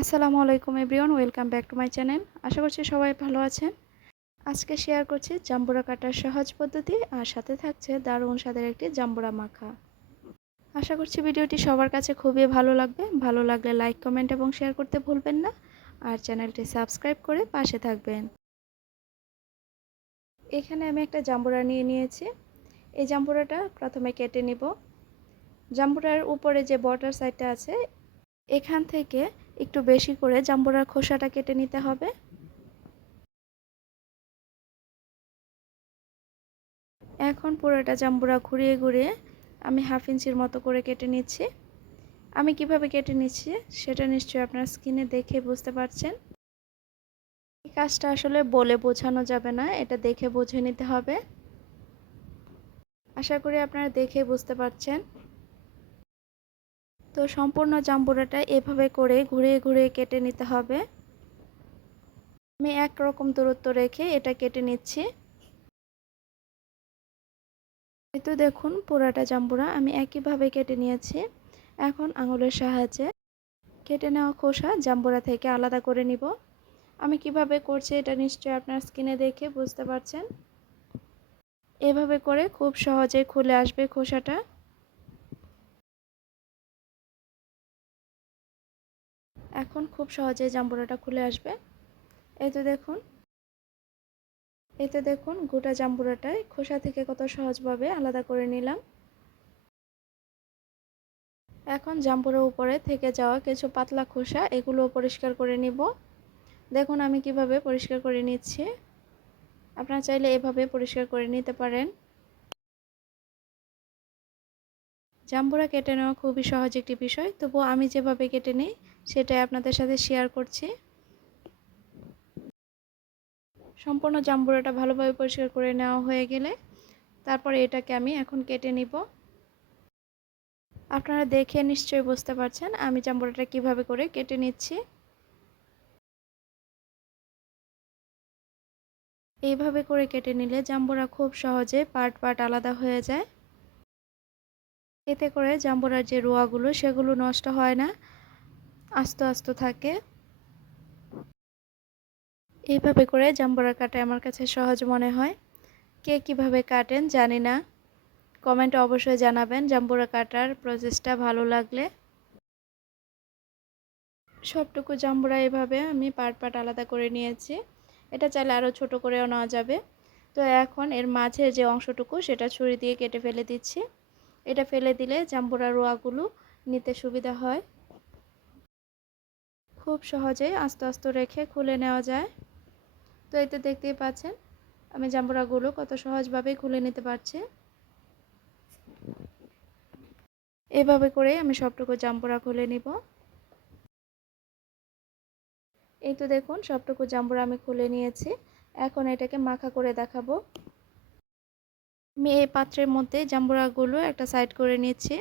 আসসালামু আলাইকুম everyone, welcome back to my channel. আশা করছি সবাই ভালো আছেন। আজকে শেয়ার করছি জাম্বুরা কাটার সহজ পদ্ধতি, আর সাথে থাকছে দারুণ স্বাদের একটি জাম্বুরা মাখা। আশা করছি ভিডিওটি সবার কাছে খুবই ভালো লাগবে। ভালো লাগলে লাইক, কমেন্ট এবং শেয়ার করতে ভুলবেন না। আর চ্যানেলটি সাবস্ক্রাইব করে পাশে থাকবেন। এখানে আমি একটা জাম্বুরা নিয়ে নিয়েছি। এই জাম্বুরাটা প্রথমে কেটে নিব। জাম্বুরার উপরে যে বর্ডার সাইডটা আছে, এখান থেকে একটু বেশি করে জাম্বুরার খোসাটা কেটে নিতে হবে। এখন পুরোটা জাম্বুরা ঘুরিয়ে ঘুরিয়ে আমি হাফ ইঞ্চির মতো করে কেটে নিচ্ছি। আমি কীভাবে কেটে নিচ্ছি সেটা নিশ্চয়ই আপনার স্কিনে দেখে বুঝতে পারছেন। এই কাজটা আসলে বলে বোঝানো যাবে না, এটা দেখে বুঝে নিতে হবে। আশা করি আপনারা দেখে বুঝতে পারছেন। তো সম্পূর্ণ জাম্বুরাটা এভাবে করে ঘুরিয়ে ঘুরিয়ে কেটে নিতে হবে। আমি একরকম দূরত্ব রেখে এটা কেটে নিচ্ছি। তো দেখুন পুরাটা জাম্বুরা আমি একইভাবে কেটে নিয়েছি। এখন আঙুলের সাহায্যে কেটে নেওয়া খোসা জাম্বুরা থেকে আলাদা করে নিব। আমি কীভাবে করছি এটা নিশ্চয়ই আপনার স্কিনে দেখে বুঝতে পারছেন। এভাবে করে খুব সহজে খুলে আসবে খোসাটা। এখন খুব সহজে জাম্বুরাটা খুলে আসবে। এই তো দেখুন। এই তো দেখুন, গোটা জাম্বুরাটাই খোসা থেকে কত সহজভাবে আলাদা করে নিলাম। এখন জাম্বুরের উপরে থেকে যাওয়া কিছু পাতলা খোসা এগুলো পরিষ্কার করে নিব। দেখুন আমি কীভাবে পরিষ্কার করে নিচ্ছি। আপনারা চাইলে এভাবে পরিষ্কার করে নিতে পারেন। জাম্বুরা কেটে নেওয়া খুবই সহজ একটি বিষয় তবু আমি যেভাবে কেটে নিই সেটাই আপনাদের সাথে শেয়ার করছি। সম্পূর্ণ জাম্বুরাটা ভালোভাবে পরিষ্কার করে নেওয়া হয়ে গেলে তারপরে এটাকে আমি এখন কেটে নিব। আপনারা দেখে নিশ্চয়ই বুঝতে পারছেন আমি জাম্বুরাটা কীভাবে করে কেটে নিচ্ছি। এইভাবে করে কেটে নিলে জাম্বুরা খুব সহজে পার্ট পার্ট আলাদা হয়ে যায়। এতে করে জাম্বুরার যে রোয়াগুলো সেগুলো নষ্ট হয় না। আস্ত আস্ত থাকে। এইভাবে করে জাম্বুরা কাটা আমার কাছে সহজ মনে হয়। কে কীভাবে কাটেন জানি না। কমেন্টে অবশ্যই জানাবেন জাম্বুরা কাটার প্রসেসটা ভালো লাগলে। সবটুকু জাম্বুরা এভাবে আমি পাট পাট আলাদা করে নিয়েছি। এটা চাইলে আরও ছোট করেও নেওয়া যাবে। তো এখন এর মাঝের যে অংশটুকু সেটা ছুরি দিয়ে কেটে ফেলে দিচ্ছি। এটা ফেলে দিলে জাম্বুরা রোয়াগুলো নিতে সুবিধা হয়। খুব সহজেই আস্তে আস্তে রেখে খুলে নেওয়া যায়। তো এতে দেখতেই পাচ্ছেন, আমি জাম্বুরাগুলো কত সহজভাবেই খুলে নিতে পারছি। এভাবে করে আমি সবটুকু জাম্বুরা খুলে নিব। এই তো দেখুন, সবটুকু জাম্বুরা আমি খুলে নিয়েছি। এখন এটাকে মাখা করে দেখাবো। আমি এই পাত্রের মধ্যে জাম্বুরাগুলো একটা সাইড করে নিয়েছি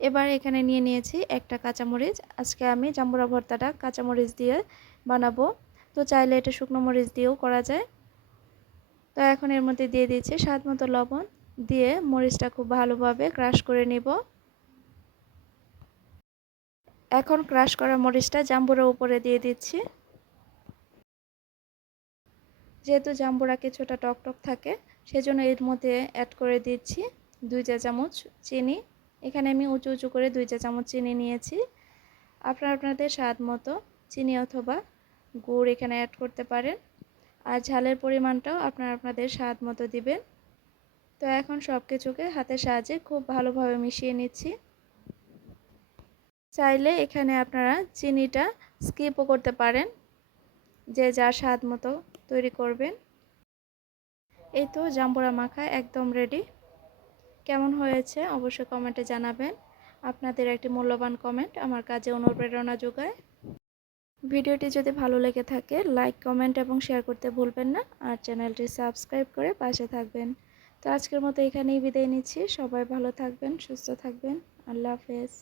এবার এখানে নিয়ে নিয়েছি একটা কাঁচামরিচ। আজকে আমি জাম্বুরা ভর্তাটা কাঁচামরিচ দিয়ে বানাবো। তো চাইলে এটা শুকনো মরিচ দিয়েও করা যায়। তো এখন এর মধ্যে দিয়ে দিচ্ছি স্বাদ মতো লবণ দিয়ে মরিচটা খুব ভালোভাবে ক্রাশ করে নিব। এখন ক্রাশ করা মরিচটা জাম্বুরার উপরে দিয়ে দিচ্ছি। যেহেতু জাম্বুরা কিছুটা টক টক থাকে, সেজন্য এর মধ্যে অ্যাড করে দিচ্ছি দুই চা চামচ চিনি। এখানে আমি উঁচু উঁচু করে দুই চা চামচ চিনি নিয়েছি। আপনারা আপনাদের স্বাদ মতো চিনি অথবা গুড় এখানে অ্যাড করতে পারেন। আর ঝালের পরিমাণটাও আপনারা আপনাদের স্বাদ মতো দিবেন। তো এখন সব কিছুকে হাতের সাহায্যে খুব ভালোভাবে মিশিয়ে নিচ্ছি। চাইলে এখানে আপনারা চিনিটা স্কিপও করতে পারেন। যে যার স্বাদ মতো তৈরি করবেন। এই তো জাম্বুরা মাখা একদম রেডি কেমন হয়েছে অবশ্যই কমেন্টে জানাবেন। আপনাদের একটি মূল্যবান কমেন্ট আমার কাজে অনুপ্রেরণা যোগায়। ভিডিওটি যদি ভালো লেগে থাকে লাইক কমেন্ট এবং শেয়ার করতে ভুলবেন না আর চ্যানেলটি সাবস্ক্রাইব করে পাশে থাকবেন। তো আজকের মতো এখানেই বিদায় নিচ্ছি। সবাই ভালো থাকবেন, সুস্থ থাকবেন। আল্লাহ হাফেজ।